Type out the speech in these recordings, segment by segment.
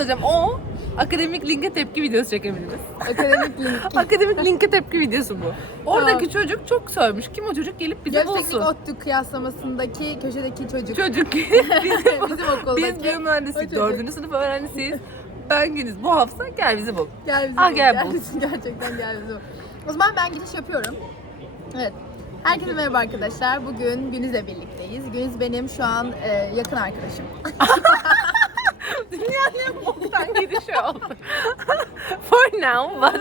söyleyeceğim. O akademik linke tepki videosu çekebiliriz. Akademik link. akademik linke tepki videosu bu. Oradaki çocuk çok sövmüş. Kim o çocuk gelip bize Göbeklik bulsun. ODTÜ kıyaslamasındaki köşedeki çocuk. Çocuk. Bizim okuldaki. Biz biyomühendislik O çocuk. dördüncü sınıf öğrencisiyiz. Ben Güniz. Bu hafta gel bizi bul. Gel bize Ah, bul, gel bul. misin? Gerçekten gel bize bul. O zaman ben giriş yapıyorum. Evet. Herkese merhaba arkadaşlar. Bugün Günüz'le birlikteyiz. Günüz benim şu an e, yakın arkadaşım. Dünyanın en boktan girişi oldu. For now but...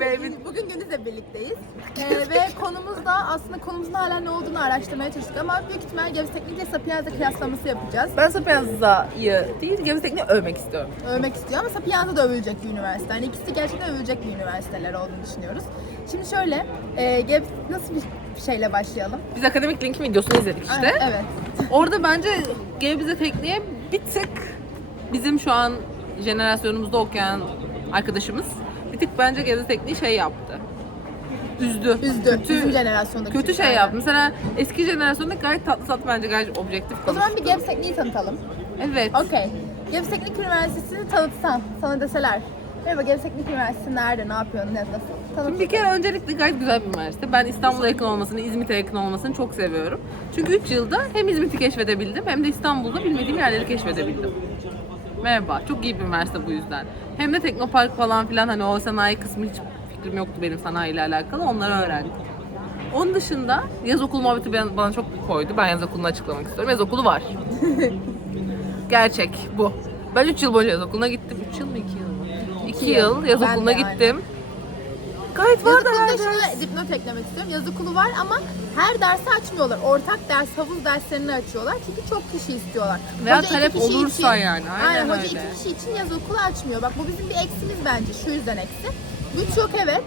Baby. Bugün Günüz'le birlikteyiz. E, ve konumuz da aslında konumuzun hala ne olduğunu araştırmaya çalıştık ama büyük ihtimal ile Sapienza kıyaslaması yapacağız. Ben Sapienza'yı değil, Gevze Tekniği övmek istiyorum. övmek istiyor ama Sapienza da övülecek bir üniversite. Yani ikisi gerçekten övülecek bir üniversiteler olduğunu düşünüyoruz. Şimdi şöyle, e, Gebze nasıl bir şeyle başlayalım? Biz akademik linkin videosunu izledik işte. Evet. Orada bence Gebze Tekniğe bir tık bizim şu an jenerasyonumuzda okuyan arkadaşımız bir tık bence Gebze Tekniği şey yaptı. Üzdü. Üzdü. Kötü, Bizim jenerasyondaki kötü şey çocuklar. yaptı. Mesela eski jenerasyonda gayet tatlı tatlı bence gayet objektif O zaman bir konuştu. Gebze Tekniği tanıtalım. Evet. Okey. Gebze Teknik Üniversitesi'ni tanıtsan, sana deseler. Merhaba Gebze Teknik Üniversitesi nerede, ne yapıyor, ne, nasıl? Tanıt. Şimdi bir kere öncelikle gayet güzel bir üniversite. Ben İstanbul'a yakın olmasını, İzmit'e yakın olmasını çok seviyorum. Çünkü 3 yılda hem İzmit'i keşfedebildim hem de İstanbul'da bilmediğim yerleri keşfedebildim. Merhaba. Çok iyi bir üniversite bu yüzden. Hem de Teknopark falan filan hani o sanayi kısmı hiç fikrim yoktu benim sanayiyle alakalı. Onları öğrendim. Onun dışında yaz okulu muhabbeti bana çok koydu. Ben yaz okulunu açıklamak istiyorum. Yaz okulu var. Gerçek bu. Ben 3 yıl boyunca yaz okuluna gittim. 3 yıl mı 2 yıl mı? 2 yıl. yaz Ben de okuluna aynen. gittim. Gayet Yaz vardı her ders. şunu dipnot eklemek istiyorum. Yaz okulu var ama her dersi açmıyorlar. Ortak ders, havuz derslerini açıyorlar. Çünkü çok kişi istiyorlar. Veya Hoca iki talep kişi olursa için- yani, aynen hoca öyle. iki kişi için yaz okulu açmıyor. Bak bu bizim bir eksimiz bence. Şu yüzden eksi. Büt yok evet.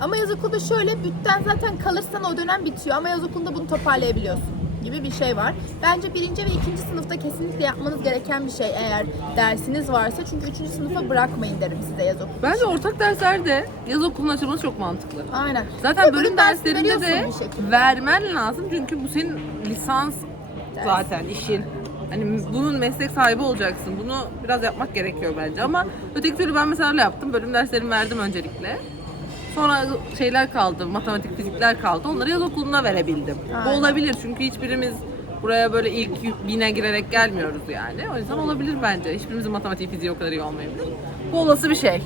Ama yaz okulda şöyle bütten zaten kalırsan o dönem bitiyor. Ama yaz okulunda bunu toparlayabiliyorsun gibi bir şey var. Bence birinci ve ikinci sınıfta kesinlikle yapmanız gereken bir şey eğer dersiniz varsa. Çünkü üçüncü sınıfa bırakmayın derim size yaz okulu. Bence ortak derslerde yaz okulunun açılması çok mantıklı. Aynen. Zaten bölüm dersi derslerinde de vermen lazım çünkü bu senin lisans zaten işin. Hani bunun meslek sahibi olacaksın. Bunu biraz yapmak gerekiyor bence ama öteki türlü ben mesela öyle yaptım. Bölüm derslerimi verdim öncelikle. Sonra şeyler kaldı, matematik, fizikler kaldı. Onları yaz okuluna verebildim. Bu Aynen. olabilir çünkü hiçbirimiz buraya böyle ilk bine girerek gelmiyoruz yani. O yüzden olabilir bence. Hiçbirimizin matematiği, fiziği o kadar iyi olmayabilir. Bu olası bir şey.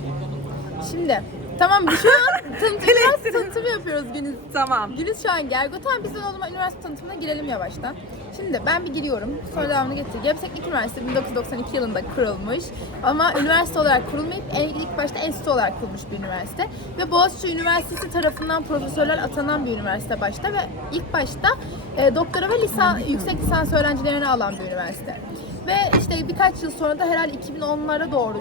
Şimdi tamam biz şu an tanıtım, biraz tanıtım yapıyoruz Güniz. Tamam. Güniz şu an Gergo. Tamam biz de o zaman üniversite tanıtımına girelim yavaştan. Şimdi ben bir giriyorum. Sonra devamını getir. Gebze Teknik Üniversitesi 1992 yılında kurulmuş. Ama üniversite olarak kurulmayıp en- ilk başta enstitü olarak kurulmuş bir üniversite. Ve Boğaziçi Üniversitesi tarafından profesörler atanan bir üniversite başta ve ilk başta e, doktora ve lisan, yüksek lisans öğrencilerini alan bir üniversite. Ve işte birkaç yıl sonra da herhalde 2010'lara doğru,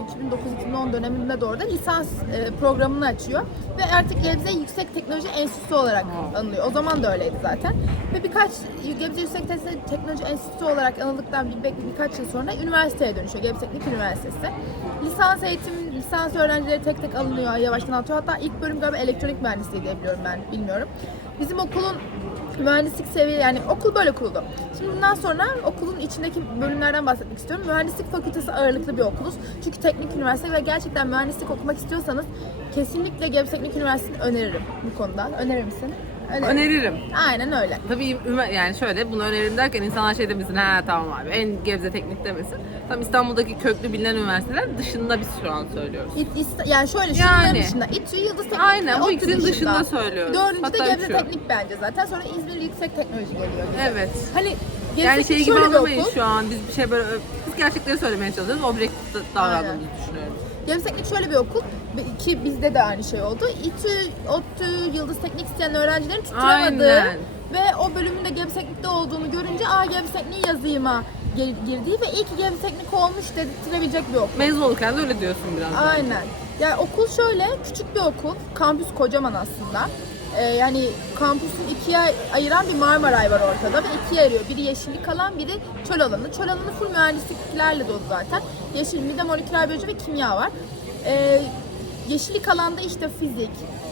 2009-2010 döneminde doğru da lisans e, programını açıyor. Ve artık Gebze Yüksek Teknoloji Enstitüsü olarak anılıyor. O zaman da öyleydi zaten. Ve birkaç Gebze Yüksek Te- Teknoloji Enstitüsü olarak anıldıktan bir, bir- birkaç yıl sonra üniversiteye dönüşüyor. Gebze Teknik Üniversitesi. Lisans eğitim, lisans öğrencileri tek tek alınıyor, yavaştan atıyor. Hatta ilk bölüm galiba elektronik mühendisliği diye biliyorum ben, bilmiyorum. Bizim okulun mühendislik seviye yani okul böyle kuruldu. Şimdi bundan sonra okulun içindeki bölümlerden bahsetmek istiyorum. Mühendislik fakültesi ağırlıklı bir okuluz. Çünkü teknik üniversite ve gerçekten mühendislik okumak istiyorsanız kesinlikle Gebze Teknik Üniversitesi'ni öneririm bu konuda. Önerir misin? Öneririm. Öneririm. Aynen öyle. Tabii yani şöyle bunu öneririm derken insanlar şey demesin ha tamam abi en Gebze Teknik demesin. Tam İstanbul'daki köklü bilinen üniversiteler dışında biz şu an söylüyoruz. İt, ist- yani şöyle şunların Yani. dışında. İTÜ, Yıldız Teknik Aynen, bu ikisinin dışında söylüyoruz. Dördüncü Hatta de Gebze üçü. Teknik bence zaten. Sonra İzmir Yüksek Teknoloji geliyor. bize. Evet. Hani Yani şey gibi anlamayın şu an biz bir şey böyle biz gerçekleri söylemeye çalışıyoruz. Objektif davrandığımızı düşünüyorum. Gebze Teknik şöyle bir okul ki bizde de aynı şey oldu. İTÜ, ODTÜ, Yıldız Teknik isteyen öğrencilerin tutturamadığı Aynen. ve o bölümün de Gebze Teknik'te olduğunu görünce aa Gebze Teknik'i yazayım'a gir- girdiği ve iyi ki Gebze Teknik olmuş dedirtebilecek bir okul. Mezun olurken de öyle diyorsun biraz. Aynen. Yani okul şöyle, küçük bir okul. Kampüs kocaman aslında. Ee, yani kampüsün ikiye ayıran bir Marmaray var ortada ve ikiye ayırıyor. Biri yeşillik alan, biri çöl alanı. Çöl alanı full mühendisliklerle dolu zaten. Yeşil, bir de moleküler biyoloji ve kimya var. Ee, Yeşillik alanda işte fizik,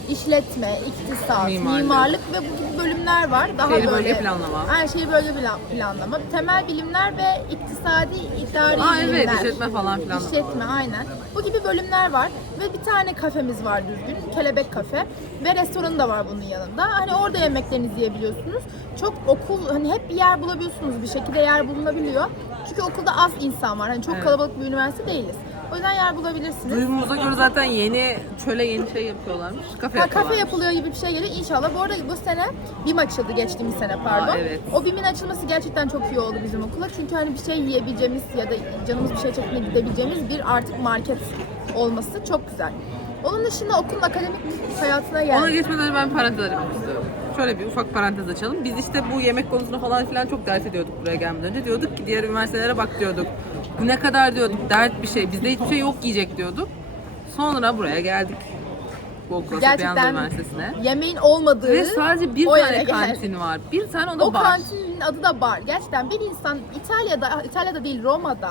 işletme, iktisat, Mimarlık. mimarlık, ve bu gibi bölümler var. Daha Şehir böyle bölge planlama. Aynen şehir bölge plan- planlama. Temel bilimler ve iktisadi idari Aa bilimler. evet işletme falan filan. İşletme aynen. Bu gibi bölümler var ve bir tane kafemiz var düzgün. Kelebek kafe ve restoranı da var bunun yanında. Hani orada yemeklerinizi yiyebiliyorsunuz. Çok okul hani hep bir yer bulabiliyorsunuz bir şekilde yer bulunabiliyor. Çünkü okulda az insan var. Hani çok Evet. kalabalık bir üniversite değiliz. O yüzden yer bulabilirsiniz. Duyumumuza göre zaten yeni çöle yeni şey yapıyorlarmış. Kafe Ha, yapıyorlar. kafe yapılıyor gibi bir şey geliyor inşallah. Bu arada bu sene BİM açıldı geçtiğimiz sene pardon. Aa, evet. O BİM'in açılması gerçekten çok iyi oldu bizim okula. Çünkü hani bir şey yiyebileceğimiz ya da canımız bir şey çekmeye gidebileceğimiz bir artık market olması çok güzel. Onun dışında okulun akademik hayatına geldik. Ona geçmeden önce ben parantez açmak istiyorum. Şöyle bir ufak parantez açalım. Biz işte bu yemek konusunda falan filan çok ders ediyorduk buraya gelmeden önce. Diyorduk ki diğer üniversitelere bak diyorduk. Bu ne kadar diyorduk dert bir şey. Bizde hiçbir şey yok yiyecek diyorduk. Sonra buraya geldik. Bu okula Sapienza Gerçekten Üniversitesi'ne. yemeğin olmadığı Ve sadece bir o tane kantin var. Bir tane o da O bar. kantinin adı da bar. Gerçekten bir insan İtalya'da, İtalya'da değil Roma'da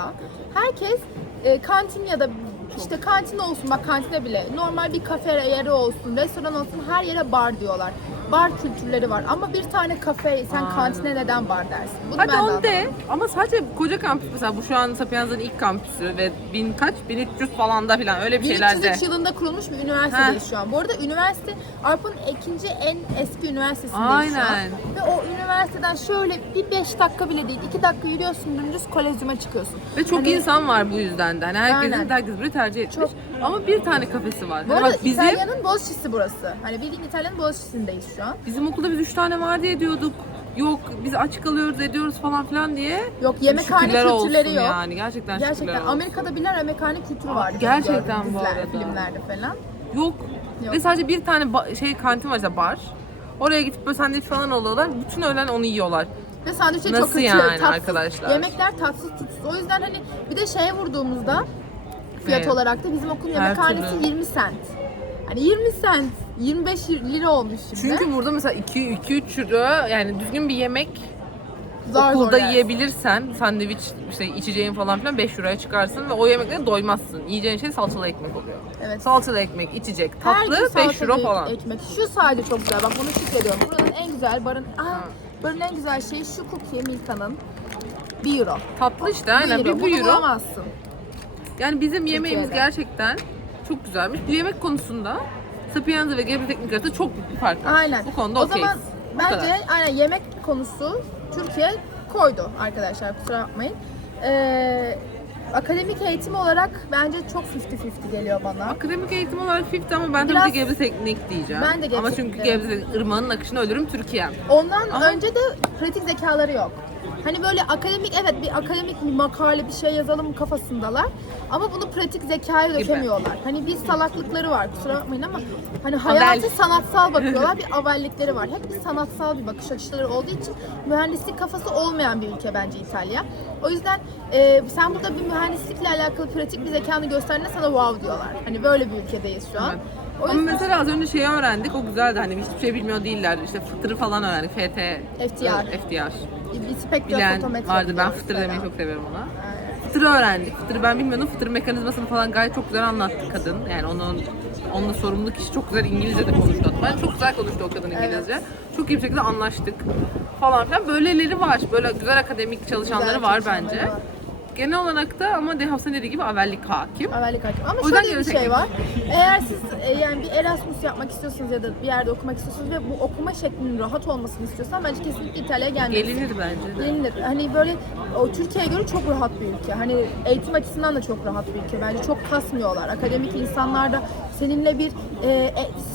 herkes e, kantin ya da işte kantin olsun bak kantine bile normal bir kafe yeri olsun, restoran olsun her yere bar diyorlar. Bar kültürleri var ama bir tane kafe sen Aynen. kantine neden bar dersin? Bunu Hadi ben onu de ama sadece koca kampüs mesela bu şu an Sapienza'nın ilk kampüsü ve bin kaç? 1300 falan da filan öyle bir şeylerde. 1303 yılında kurulmuş bir üniversitedeyiz şu an. Bu arada üniversite Avrupa'nın ikinci en eski üniversitesindeyiz şu an. Aynen. Ve o üniversiteden şöyle bir 5 dakika bile değil, 2 dakika yürüyorsun dümdüz kolezyuma çıkıyorsun. Ve çok Hani- insan var bu yüzden de. Hani herkesin Aynen. herkes burayı tercih etmiş. Çok. Ama bir tane kafesi var. Bu arada bak bizim İtalya'nın Boğaziçi'si burası. Hani bildiğin İtalya'nın Boğaziçi'sindeyiz şu an. bizim okulda biz üç tane var diye diyorduk. Yok biz aç kalıyoruz ediyoruz falan filan diye. Yok yemekhane Şükürler kültürleri yok. Yani gerçekten, şükürler Gerçekten olsun. Amerika'da bile yemekhane kültürü var. gerçekten bu arada. filmlerde falan. Yok. Yok. Ve sadece bir tane ba- şey kantin var işte bar. Oraya gidip böyle sandviç falan alıyorlar. Bütün öğlen onu yiyorlar. Ve sandviçleri Nasıl çok kötü. yani tatsız. arkadaşlar? Yemekler tatsız tutsuz. O yüzden hani bir de şeye vurduğumuzda fiyat Evet. olarak da bizim Her yemekhanesi türlü. 20 cent. Hani 20 cent, 25 lira olmuş şimdi. Çünkü burada mesela 2-3 lira yani düzgün bir yemek zor okulda yersin. yiyebilirsen sandviç işte içeceğin falan filan 5 liraya çıkarsın ve o yemeklere doymazsın. Yiyeceğin şey salçalı ekmek oluyor. Evet. Salçalı ekmek, içecek, tatlı gün 5 salça euro bir falan. Ekmek. Şu sadece çok güzel. Bak bunu şükrediyorum. Buranın en güzel barın... Aa, barın en güzel şeyi şu cookie Milka'nın. 1 euro. Tatlı işte aynen Bir bir, euro. bir Bunu euro. bulamazsın. Yani bizim yemeğimiz gerçekten çok güzelmiş. Bu yemek konusunda Sapienza ve Gebze Teknik arasında çok büyük bir fark var. Aynen. Bu konuda o okeyiz. zaman Bu bence kadar. aynen yemek konusu Türkiye koydu arkadaşlar kusura bakmayın. Ee, akademik eğitim olarak bence çok 50-50 geliyor bana. Akademik eğitim olarak 50 ama ben Biraz- tabii ki Gebze Teknik diyeceğim. Ben de Gebze Ama çünkü Teknik Gebze Irmağı'nın akışına ölürüm Türkiye'm. Ondan Ama- önce de pratik zekaları yok. Hani böyle akademik evet bir akademik bir makale bir şey yazalım kafasındalar. Ama bunu pratik zekaya dökemiyorlar. Hani bir salaklıkları var kusura bakmayın ama hani hayatı Avel. sanatsal bakıyorlar. bir avellikleri var. Hep bir sanatsal bir bakış açıları olduğu için mühendislik kafası olmayan bir ülke bence İtalya. O yüzden e, sen burada bir mühendislikle alakalı pratik bir zekanı gösterdiğinde sana wow diyorlar. Hani böyle bir ülkedeyiz şu an. Evet. O Ama yüzden mesela az önce şeyi öğrendik, o güzeldi hani hiçbir şey bilmiyor değillerdi. İşte fıtırı falan öğrendik, FT, FTR. FTR. bir Bilen spektrofotometre vardı, ben fıtır demeyi çok seviyorum ona. Fıtırı öğrendik, fıtırı ben bilmiyordum, fıtır mekanizmasını falan gayet çok güzel anlattı kadın. Yani onun onunla sorumlu kişi çok güzel İngilizce de konuştu. Ben çok güzel konuştu o kadın İngilizce. Çok iyi bir şekilde anlaştık falan filan. Böyleleri var, böyle güzel akademik çalışanları var çalışanları bence. var. Genel olarak da ama Dehafsan dediği gibi avellik hakim. Haberlik hakim. Ama O yüzden şöyle bir şey var. Eğer siz e, yani bir Erasmus yapmak istiyorsunuz ya da bir yerde okumak istiyorsunuz ve bu okuma şeklinin rahat olmasını istiyorsan bence kesinlikle İtalya'ya gelmelisin. Gelinir bence de. Gelinir. Hani böyle o Türkiye'ye göre çok rahat bir ülke. Hani eğitim açısından da çok rahat bir ülke. Bence çok kasmıyorlar. Akademik insanlar da seninle bir e, e,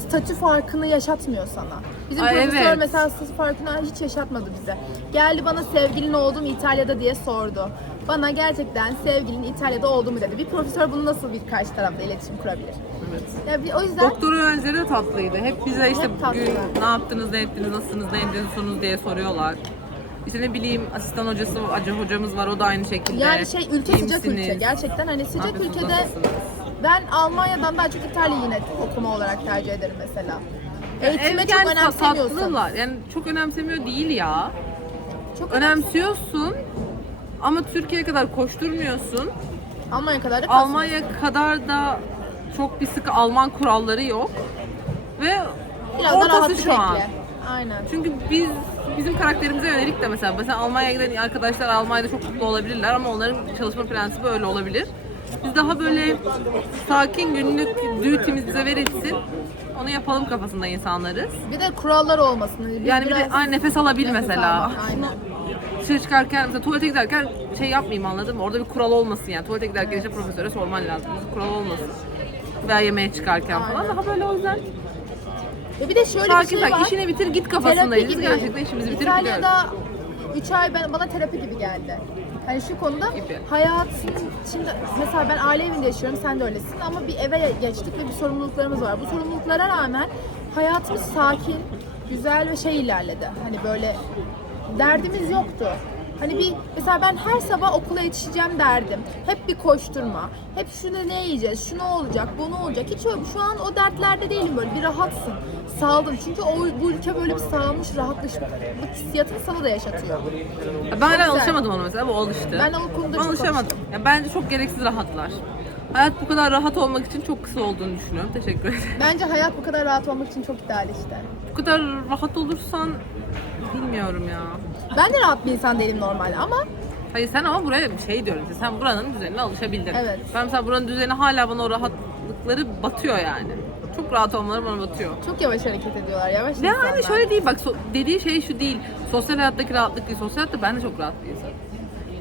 statü farkını yaşatmıyor sana. Bizim Ay, profesör evet. mesela statü farkını hiç yaşatmadı bize. Geldi bana sevgilin oldum İtalya'da diye sordu. Bana gerçekten sevgilin İtalya'da oldu mu dedi. Bir profesör bunu nasıl bir karşı tarafta iletişim kurabilir? Evet. Ya bir, o yüzden Doktor öğrencileri de tatlıydı. Hep bize işte Hep tatlılar. bugün ne yaptınız, ne ettiniz, nasılsınız, ne ediyorsunuz diye soruyorlar. İşte ne bileyim asistan hocası, acı hocamız var o da aynı şekilde. yani şey ülke sıcak ülke gerçekten hani Ne sıcak yapıyorsunuz, ülkede nasılsınız? ben Almanya'dan daha çok İtalya yine okuma olarak tercih ederim mesela. Eğitime Evet, çok yani önemsemiyorsun. tatlılar. Yani çok önemsemiyor değil ya. Çok. Önemsiyorsun ama Türkiye kadar koşturmuyorsun. Almanya kadar da. Almanya kadar da çok bir sıkı Alman kuralları yok. Ve Biraz da ortası rahatlık şu an. ekle. Aynen. Çünkü biz bizim karakterimize yönelik de mesela mesela Almanya'ya giden arkadaşlar Almanya'da çok mutlu olabilirler ama onların çalışma prensibi öyle olabilir. Biz daha böyle sakin günlük duty'miz bize verilsin. Onu yapalım kafasında insanlarız. Bir de kurallar olmasın. Biz Yani bir de biraz ay, nefes alabil nefes mesela. almak, aynen. Dışarı çıkarken mesela tuvalete giderken şey yapmayayım anladın mı? Orada bir kural olmasın yani. Tuvalete giderken işte profesöre sorman lazım. Kural olmasın. Veya yemeğe çıkarken falan. Daha böyle o yüzden Ve bir de şöyle sakin bir şey var. İşini bitir git kafasındayız. gibi. Gerçekten işimizi bitirip gidiyoruz. İtalya'da 3 ay ben, bana terapi gibi geldi. Hani şu konuda Gibi. hayatın şimdi mesela ben aile evinde yaşıyorum sen de öylesin ama bir eve geçtik ve bir sorumluluklarımız var. Bu sorumluluklara rağmen hayatımız sakin, güzel ve şey ilerledi. Hani böyle derdimiz yoktu. Hani bir mesela ben her sabah okula yetişeceğim derdim. Hep bir koşturma. Hep şunu ne yiyeceğiz, şu ne olacak, bu ne olacak. Hiç öyle, şu an o dertlerde değilim böyle bir rahatsın. Saldın. Çünkü o bu ülke böyle bir sağlamış, rahatlaşmış hissiyatını sana da yaşatıyor. Ya Ben hala alışamadım ona mesela. Bu alıştı. Ben o konuda Ben çok alışamadım. Ya bence çok gereksiz rahatlar. Hayat bu kadar rahat olmak için çok kısa olduğunu düşünüyorum. Teşekkür ederim. Bence hayat bu kadar rahat olmak için çok ideal işte. Bu kadar rahat olursan bilmiyorum ya. Ben de rahat bir insan değilim normalde ama Hayır sen ama buraya bir şey diyorum. Sen buranın düzenine alışabildin. Evet. Ben mesela buranın düzeni hala bana o rahatlıkları batıyor yani. Çok rahat olmaları bana batıyor. çok yavaş hareket ediyorlar. Yavaş Ve insanlar. hani şöyle değil bak so- dediği şey şu değil. Sosyal hayattaki rahatlık değil. Sosyal hayatta ben de çok rahat bir insanım.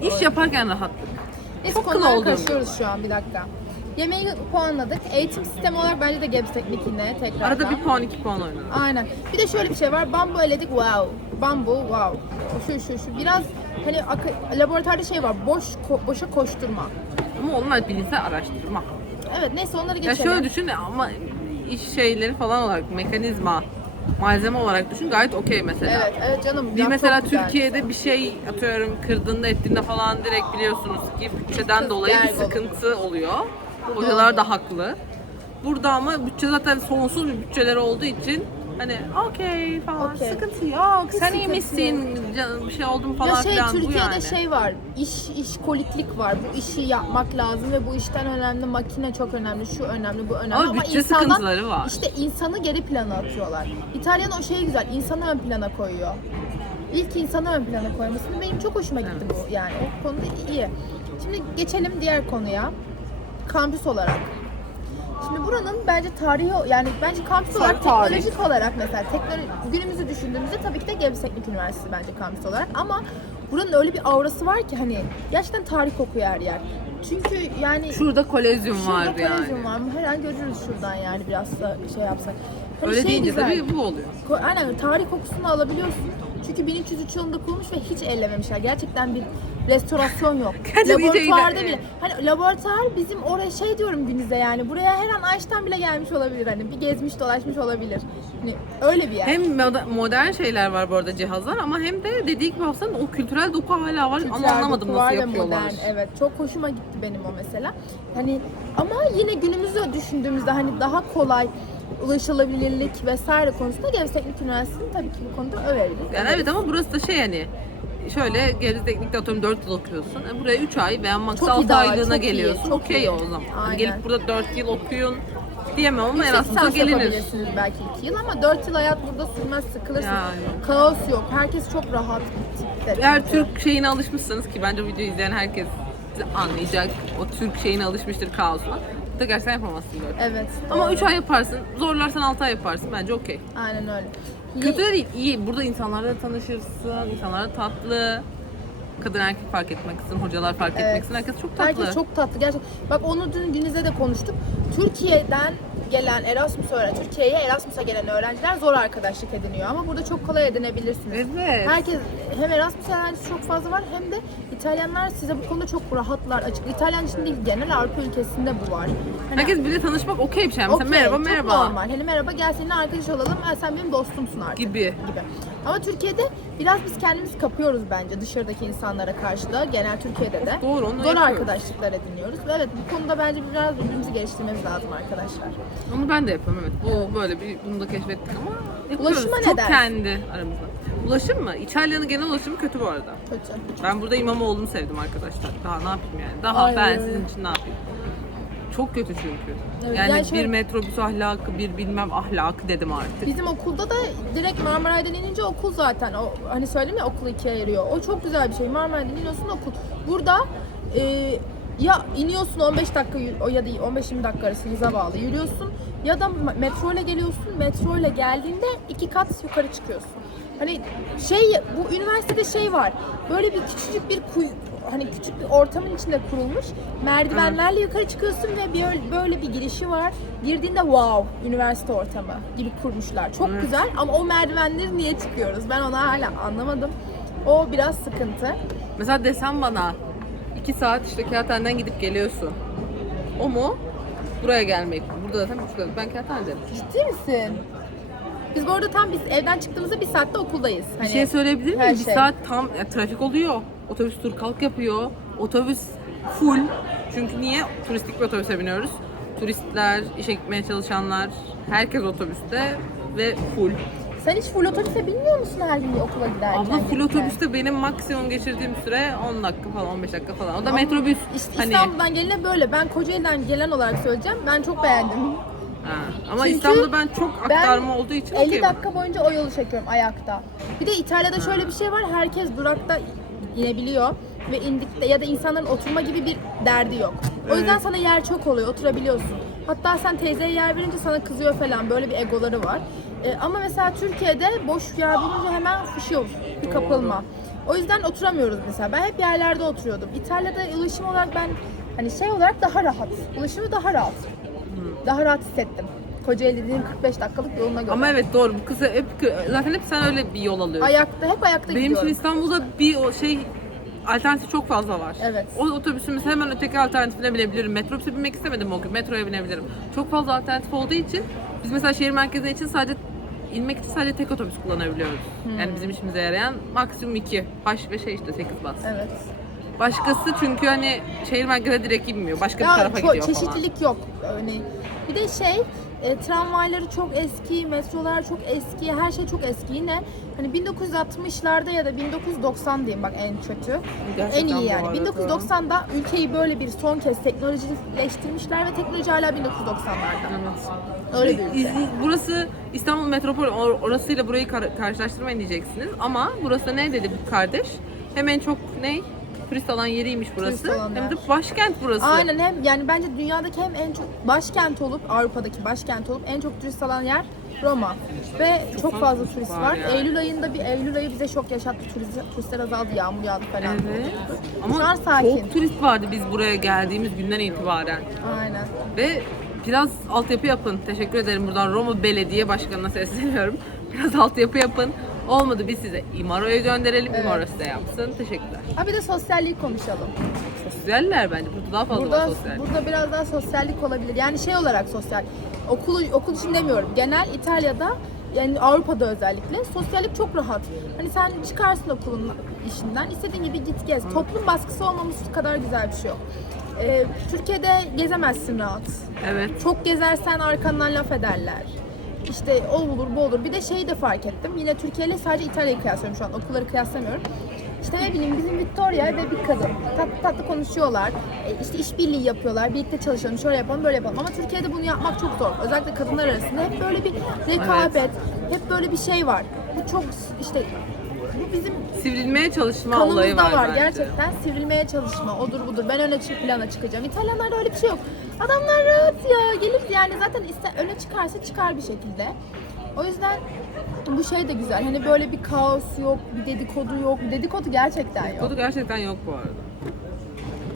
İş yaparken rahatlık. Biz Çok kıl konuları oldum. şu an bir dakika. Yemeği puanladık. Eğitim sistemi olarak bence de Gebs Teknik yine tekrardan. Arada bir puan iki puan oynadım. Aynen. Bir de şöyle bir şey var. Bambu eledik wow. Bambu wow. Şu şu şu. Biraz hani laboratuvarda şey var. Boş ko- boşa koşturma. Ama onlar bilimsel araştırma. Evet neyse onları Ya geçelim. şöyle düşün ama iş şeyleri falan olarak mekanizma malzeme olarak düşün gayet okey mesela. Evet, evet canım. Bir mesela çok güzel. Türkiye'de bir şey atıyorum kırdığında ettiğinde falan direkt biliyorsunuz ki bütçeden Kız dolayı bir sıkıntı oluyor. Hocalar da haklı. Burada ama bütçe zaten sonsuz bir bütçeleri olduğu için hani okey falan Okey. sıkıntı yok. Bir Sen iyi sıkıntı misin? Canım, bir şey oldu mu falan Ya şey filan bu Türkiye'de yani. şey var. iş iş koliklik var. Bu işi yapmak lazım ve bu işten önemli. Makine çok önemli. Şu önemli, bu önemli. Ama bütçe sıkıntıları var. İşte insanı geri plana atıyorlar. İtalyan o şey güzel. insanı ön plana koyuyor. İlk insanı ön plana koyması benim çok hoşuma gitti bu yani. O konuda iyi. Şimdi geçelim diğer konuya. Kampüs olarak. Şimdi buranın bence tarihi yani bence kampüs olarak tarih. teknolojik olarak mesela teknoloji günümüzü düşündüğümüzde tabii ki de Gebze Teknik Üniversitesi bence kampüs olarak ama buranın öyle bir aurası var ki hani gerçekten tarih kokuyor her yer. Çünkü yani Şurada kolezyum şurada vardı yani. kolezyum var? Her an görürüz şuradan yani biraz da şey yapsak. Hani Öyle şey deyince güzel. tabii bu oluyor. Ko- Aynen tarih kokusunu alabiliyorsun. Çünkü 1303 yılında kurulmuş ve hiç ellememişler. Gerçekten bir restorasyon yok. Laboratuvarda bile. Hani laboratuvar bizim oraya şey diyorum Güniz'e yani. Buraya her an Einstein bile gelmiş olabilir. Hani bir gezmiş dolaşmış olabilir. Hani öyle bir yer. Hem modern şeyler var bu arada cihazlar ama hem de dediği gibi Hafsa'nın o kültürel doku hala var ama Kültürel anlamadım doku nasıl yapıyorlar. Modern, evet. Çok hoşuma gitti benim o mesela. Hani ama yine günümüzü düşündüğümüzde hani daha kolay ulaşılabilirlik vesaire konusunda Gebze Teknik Üniversitesi'ni tabii ki bu konuda överiz. Yani evet ama burası da şey hani şöyle Gebze Teknik'te atıyorum 4 yıl okuyorsun. E buraya 3 ay veya max Çok 6 ideal, aylığına geliyorsun. çok Okey o zaman. Aynen. gelip burada 4 yıl okuyun diyemem ama Erasmus'a lisans gelinir. belki iki yıl ama dört yıl hayat burada sürmez sıkılırsın. Yani. Kaos yok. Herkes çok rahat bir tipte. Eğer. Türk şeyine alışmışsanız ki bence videoyu izleyen herkes anlayacak. O Türk şeyine alışmıştır kaosuna. Da gerçekten yapamazsın böyle. Evet. Ama doğru. 3 ay yaparsın. Zorlarsan 6 ay yaparsın. Bence okey. Aynen öyle. Kötü de değil, iyi. Burada insanlarla tanışırsın, insanlarla tatlı. Kadın erkek fark etmeksizin, hocalar fark Evet. etmeksizin. Herkes çok tatlı. Herkes çok tatlı gerçekten. Bak onu dün Güniz'de de konuştuk. Türkiye'den gelen Erasmus Türkiye'ye Erasmus'a gelen öğrenciler zor arkadaşlık ediniyor ama burada çok kolay edinebilirsiniz. Evet. Herkes hem Erasmus öğrencisi çok fazla var hem de İtalyanlar size bu konuda çok rahatlar açık. İtalyan için değil genel Avrupa ülkesinde bu var. Hani Herkes bile tanışmak okey bir şey. Mesela Okey, merhaba çok merhaba normal. Hani merhaba gel seninle arkadaş olalım. Ha, sen benim dostumsun artık. gibi. gibi. Ama Türkiye'de biraz biz kendimiz kapıyoruz bence dışarıdaki insanlara karşı da. Genel Türkiye'de de. Doğru, onu Zor yapıyoruz. arkadaşlıklar ediniyoruz. Ve Evet bu konuda bence biraz birbirimizi geliştirmemiz lazım arkadaşlar. Onu ben de yapıyorum evet. Bu böyle bir bunu da keşfettik ama yapıyoruz. Ulaşıma ne Çok dersin? kendi aramızda. Ulaşım mı? İtalya'nın genel ulaşımı kötü bu arada. Kötü. Ben burada İmamoğlu'nu sevdim arkadaşlar. Daha ne yapayım yani? Daha Aynen ben sizin için ne yapayım? Çok kötü çünkü. Evet, yani yani şöyle- bir metrobüs ahlakı, bir bilmem ahlakı dedim artık. Bizim okulda da direkt Marmaray'dan inince okul zaten. O hani söyledim ya okulu ikiye ayırıyor. O çok güzel bir şey. Marmaray'dan iniyorsun okul. Burada e, ya iniyorsun 15 dakika yürü- o ya da 15-20 dakika arası hıza bağlı yürüyorsun ya da ma- metro ile geliyorsun. Metro ile geldiğinde iki kat yukarı çıkıyorsun. Hani şey bu üniversitede şey var. Böyle bir küçücük bir kuyu hani küçük bir ortamın içinde kurulmuş. Merdivenlerle yukarı çıkıyorsun ve bir böyle bir girişi var. Girdiğinde wow üniversite ortamı gibi kurmuşlar. Çok güzel ama o merdivenleri niye çıkıyoruz? Ben onu hala anlamadım. O biraz sıkıntı. Mesela desem bana 2 saat işte kağıthaneden gidip geliyorsun. O mu? Buraya gelmek. Burada zaten buçuk Ben kağıthanedeyim. Ciddi misin? Biz bu arada tam biz evden çıktığımızda bir saatte okuldayız. Bir Hani şey söyleyebilir her miyim? Bir şey. saat tam ya, trafik oluyor. Otobüs dur kalk yapıyor. Otobüs full. Çünkü niye? Turistik bir otobüse biniyoruz. Turistler, işe gitmeye çalışanlar, herkes otobüste ve full. Sen hiç full otobüse binmiyor musun her gün okula giderken? Abla full otobüste benim maksimum geçirdiğim süre 10 dakika falan 15 dakika falan. O da Ama metrobüs. İşte hani İstanbul'dan gelene böyle. Ben Kocaeli'den gelen olarak söyleyeceğim. Ben çok beğendim. Ha, Ama Çünkü İstanbul'da ben çok ben aktarma olduğu için 50 okeyim. dakika boyunca o yolu çekiyorum ayakta. Bir de İtalya'da şöyle bir şey var. Herkes durakta inebiliyor ve indikte ya da insanların oturma gibi bir derdi yok. O yüzden sana yer çok oluyor, oturabiliyorsun. Hatta sen teyzeye yer verince sana kızıyor falan. Böyle bir egoları var. Ee, ama mesela Türkiye'de boş yer bulunca hemen fışıyor bir kapılma. O yüzden oturamıyoruz mesela. Ben hep yerlerde oturuyordum. İtalya'da ulaşım olarak ben hani şey olarak daha rahat. Ulaşımı daha rahat. Daha rahat hissettim. Kocaeli dediğim 45 dakikalık yoluna göre. Ama evet doğru bu kısa hep zaten hep sen öyle bir yol alıyorsun. Ayakta, hep ayakta Benim için gidiyorum. İstanbul'da bir o şey alternatif çok fazla var. Evet. O otobüsün mesela hemen öteki alternatifine binebilirim. Metrobüse binmek istemedim o gün. Metroya binebilirim. Çok fazla alternatif olduğu için biz mesela şehir merkezine için sadece inmek için sadece tek otobüs kullanabiliyoruz. Hmm. Yani bizim işimize yarayan maksimum iki. Baş ve şey işte 8 bas. Evet. Başkası çünkü hani şehir merkezine direkt inmiyor. Başka bir Ya tarafa çok gidiyor falan. çeşitlilik yok örneğin. Bir de şey e, tramvayları çok eski, metrolar çok eski, her şey çok eski. Yine hani 1960'larda ya da 1990 diyeyim bak en kötü. Gerçekten en iyi bu yani. arada. 1990'da ülkeyi böyle bir son kez teknolojileştirmişler ve teknoloji hala 1990'larda. Evet. Öyle bir ülke. İz- Burası İstanbul Metropol or- orasıyla burayı kar- karşılaştırmayın diyeceksiniz. Ama burası ne dedi bu kardeş? Hem en çok ne? Turist alan yeriymiş burası. Turist alan Hem de yer. başkent burası. Aynen hem yani bence dünyadaki hem en çok başkent olup Avrupa'daki başkent olup en çok turist alan yer Roma. Ve çok, fazla turist var var. ya. Eylül ayında bir Eylül ayı bize şok yaşattı. Turist, turistler azaldı, yağmur yağdı falan. Evet. Ama sakin. çok turist vardı biz buraya geldiğimiz günden itibaren. Aynen. Ve biraz altyapı yapın. Teşekkür ederim buradan Roma Belediye Başkanı'na sesleniyorum. Biraz altyapı yapın. Olmadı biz size İmaro'ya gönderelim. Evet. İmaro size yapsın. Teşekkürler. Ha bir de sosyalliği konuşalım. Sosyaller bence. Burada daha fazla Burada var sosyal. burada biraz daha sosyallik olabilir. Yani şey olarak sosyal. Okul okul için demiyorum. Genel İtalya'da yani Avrupa'da özellikle sosyallik çok rahat. Hani sen çıkarsın okulun işinden, istediğin gibi git gez. Toplum baskısı olmaması kadar güzel bir şey yok. Ee, Türkiye'de gezemezsin rahat. Evet. Çok gezersen arkandan laf ederler. İşte o olur bu olur. Bir de şeyi de fark ettim. Yine Türkiye ile sadece İtalya'yı kıyaslıyorum şu an. Okulları kıyaslamıyorum. İşte ne bileyim bizim Victoria ve bir kadın tatlı tatlı konuşuyorlar. E, işte işbirliği yapıyorlar. Birlikte çalışalım. Şöyle yapalım, böyle yapalım. Ama Türkiye'de bunu yapmak çok zor. Özellikle kadınlar arasında hep böyle bir rekabet, hep böyle bir şey var. Bu çok işte bizim Sivrilmeye çalışma olayı kanımızda var, var, bence. gerçekten. Sivrilmeye çalışma odur budur. Ben öne çık plana çıkacağım. İtalyanlarda öyle bir şey yok. Adamlar rahat ya gelir yani zaten iste, öne çıkarsa çıkar bir şekilde. O yüzden bu şey de güzel. Hani böyle bir kaos yok bir dedikodu yok. Dedikodu gerçekten yok. Dedikodu gerçekten yok bu arada.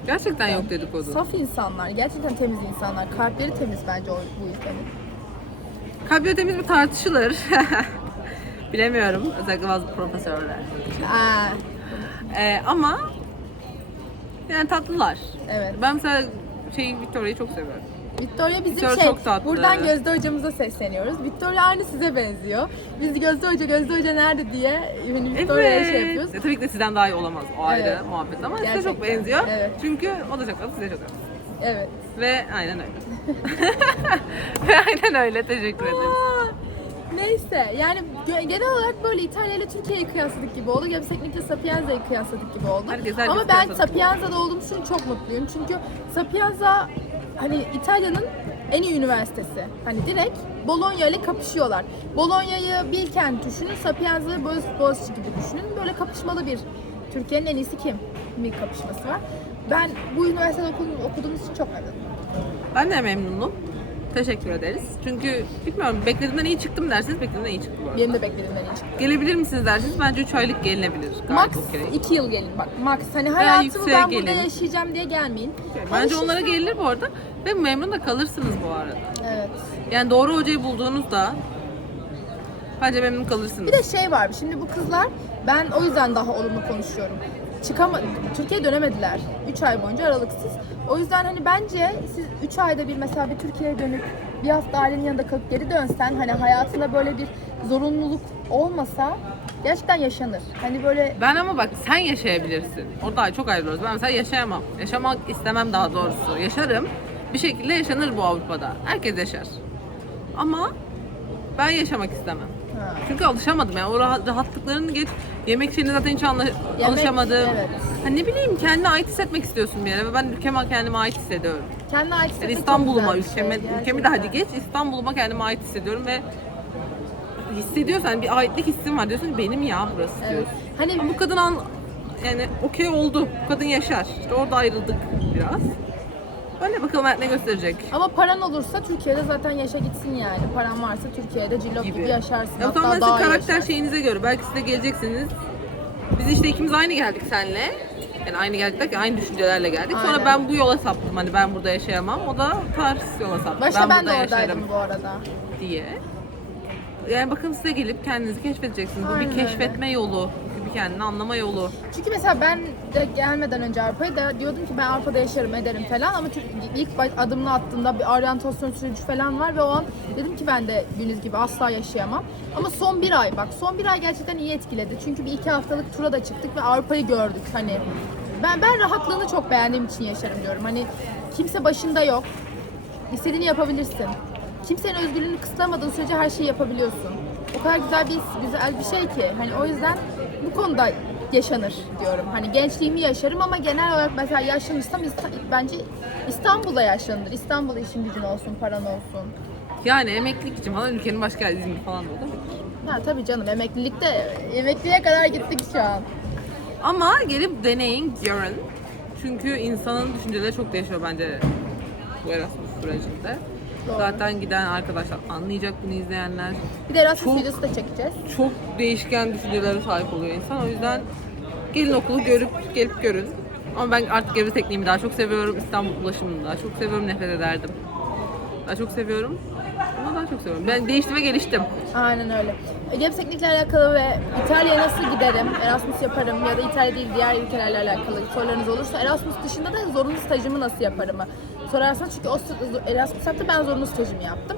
Gerçekten yok dedikodu. saf insanlar gerçekten temiz insanlar. Kalpleri temiz bence o, bu ülkenin. Kalbi temiz mi tartışılır? Bilemiyorum. Özellikle bazı profesörler. Aa, Ee, ama yani tatlılar. evet Ben mesela şey Victoria'yı çok seviyorum. Victoria bizim Victoria şey, çok tatlı. buradan Gözde hocamıza sesleniyoruz. Victoria aynı size benziyor. Biz Gözde Hoca, Gözde Hoca nerede diye hani Victoria'ya şey yapıyoruz. E, tabii ki de sizden daha iyi olamaz. O ayrı Evet. muhabbet ama size çok Gerçekten. benziyor. Evet. Çünkü o da çok tatlı, size çok tatlı. Evet. Ve aynen öyle. Ve aynen öyle. Teşekkür ederim. Neyse yani genel olarak böyle İtalya ile Türkiye'yi kıyasladık gibi oldu. Gebseklikle Sapienza'yı kıyasladık gibi oldu. Herkes herkes Ama ben. Sapienza'da olduğum için çok mutluyum. Çünkü Sapienza hani İtalya'nın en iyi üniversitesi. Hani direkt Bologna ile kapışıyorlar. Bologna'yı Bilkent düşünün, Sapienza'yı Boğaz, Boğaziçi gibi düşünün. Böyle kapışmalı bir Türkiye'nin en iyisi kim? Bir kapışması var. Ben bu üniversitede okudum, okuduğumuz için çok memnunum. Ben de memnunum. Teşekkür ederiz. Çünkü bilmiyorum beklediğimden iyi çıktım derseniz beklediğimden iyi çıktı bu arada. Benim de beklediğimden iyi çıktı. Gelebilir misiniz derseniz bence 3 aylık gelinebilir. Gayet Max okey. 2 yıl gelin bak. Max hani hayatımı yükseğe ben burada gelin. yaşayacağım diye gelmeyin. Bence Hani onlara gelir bu arada ve memnun da kalırsınız bu arada. Evet. Yani doğru hocayı bulduğunuzda bence memnun kalırsınız. Bir de şey var. Şimdi bu kızlar ben o yüzden daha olumlu konuşuyorum. Çıkama Türkiye'ye dönemediler. 3 ay boyunca aralıksız. O yüzden hani bence siz 3 ayda bir mesela bir Türkiye'ye dönüp bir hafta ailenin yanında kalıp geri dönsen hani hayatında böyle bir zorunluluk olmasa gerçekten yaşanır. Hani böyle Ben ama bak sen yaşayabilirsin. Orada çok ayrılıyoruz. Ben mesela yaşayamam. Yaşamak istemem daha doğrusu. Yaşarım. Bir şekilde yaşanır bu Avrupa'da. Herkes yaşar. Ama ben yaşamak istemem. Çünkü alışamadım yani o rahat, rahatlıklarını geç. Yemek şeyine zaten hiç anla- alışamadım. evet. Hani ne bileyim kendine ait hissetmek istiyorsun bir yere ve ben ülkeme kendime ait hissediyorum. kendine ait Yani hissetmek çok İstanbul'uma, şey, ülkeme, ülkemi de hadi geç İstanbul'uma kendime ait hissediyorum ve hissediyorsan bir aitlik hissin var diyorsun benim ya burası Evet. diyorsun. Hani Ama bu kadın an yani okey oldu. Bu kadın yaşar. İşte orada ayrıldık biraz. Böyle bakalım hayat ne gösterecek. Ama paran olursa Türkiye'de zaten yaşa gitsin yani. Paran varsa Türkiye'de cillop gibi, gibi. yaşarsın. Ya o daha sizin karakter yaşarsın. şeyinize göre. Belki siz de geleceksiniz. Biz işte ikimiz aynı geldik seninle. Yani aynı geldik derken aynı düşüncelerle geldik. Sonra Aynen. ben bu yola saptım. Hani ben burada yaşayamam. O da ters yola saptı. Başta ben, de burada oradaydım yaşarım bu arada. diye. Yani bakın size gelip kendinizi keşfedeceksiniz. Bu Aynen bir öyle. keşfetme yolu. Bir kendini anlama yolu. Çünkü mesela ben de gelmeden önce Avrupa'ya da diyordum ki ben Avrupa'da yaşarım ederim falan ama ilk adımını attığımda bir oryantasyon süreci falan var ve o an dedim ki ben de Güniz gibi asla yaşayamam. Ama son bir ay bak son bir ay gerçekten iyi etkiledi. Çünkü bir iki haftalık tura da çıktık ve Avrupa'yı gördük hani. Ben ben rahatlığını çok beğendiğim için yaşarım diyorum. Hani kimse başında yok. İstediğini yapabilirsin. Kimsenin özgürlüğünü kısıtlamadığın sürece her şeyi yapabiliyorsun. O kadar güzel bir güzel bir şey ki. Hani o yüzden bu konuda yaşanır diyorum. Hani gençliğimi yaşarım ama genel olarak mesela yaşlanırsam İsta- bence İstanbul'da yaşlanır. İstanbul'da işin gücün olsun, paran olsun. Yani emeklilik için falan ülkenin başka yeri İzmir falan da olabilir. Ha tabii canım emeklilikte emekliliğe kadar gittik şu an. Ama gelip deneyin, görün. Çünkü insanın düşünceleri çok değişiyor bence bu Erasmus sürecinde. Zaten giden arkadaşlar anlayacak bunu izleyenler. Bir de Erasmus Çok- videosu da çekeceğiz. Çok değişken düşüncelere sahip oluyor insan. O yüzden gelin okulu görüp gelip görün. Ama ben artık geri tekniğimi daha çok seviyorum. İstanbul ulaşımını daha çok seviyorum. Nefret ederdim. Daha çok seviyorum. Ama daha çok seviyorum. Ben değiştim ve geliştim. Aynen öyle. Gap teknikle alakalı ve İtalya'ya nasıl giderim, Erasmus yaparım ya da İtalya değil diğer ülkelerle alakalı sorularınız olursa Erasmus dışında da zorunlu stajımı nasıl yaparımı sorarsanız çünkü o st- Erasmus yaptı ben zorunlu stajımı yaptım.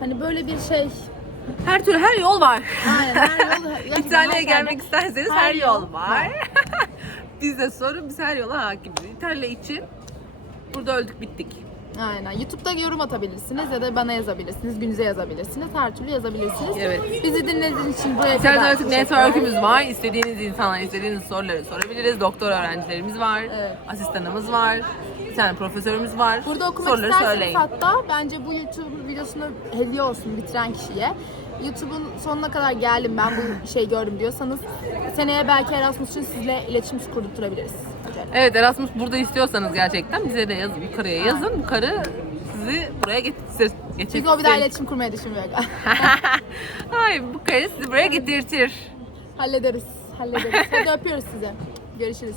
Hani böyle bir şey Her türlü her yol var. aynen her yol gerçekten İtalya'ya her gelmek isterseniz her her yol yol var. Biz de sorun biz her yola hakimiz. İtalya için burada öldük bittik. Aynen. YouTube'da yorum atabilirsiniz ya da bana yazabilirsiniz, Günüze yazabilirsiniz. Her türlü yazabilirsiniz. Evet. Bizi dinlediğiniz için buraya İçeride kadar artık network'ümüz var. İstediğiniz insanlara istediğiniz soruları sorabiliriz. Doktor öğrencilerimiz var. Evet. Asistanımız var. Bir tane profesörümüz var. Burada okumak Soruları isterseniz söyleyin. hatta bence bu YouTube videosunu hediye olsun bitiren kişiye. YouTube'un sonuna kadar geldim ben bu şey gördüm diyorsanız seneye belki Erasmus için sizle iletişim kurdurtturabiliriz. Evet Erasmus burada istiyorsanız gerçekten bize de yazın. Yukarıya yazın. Yukarı sizi buraya getirtir. Çünkü o bir daha iletişim kurmayı düşünmüyor. Hayır bu karı sizi buraya getirtir. hallederiz, hallederiz. Hadi öpüyoruz sizi. Görüşürüz.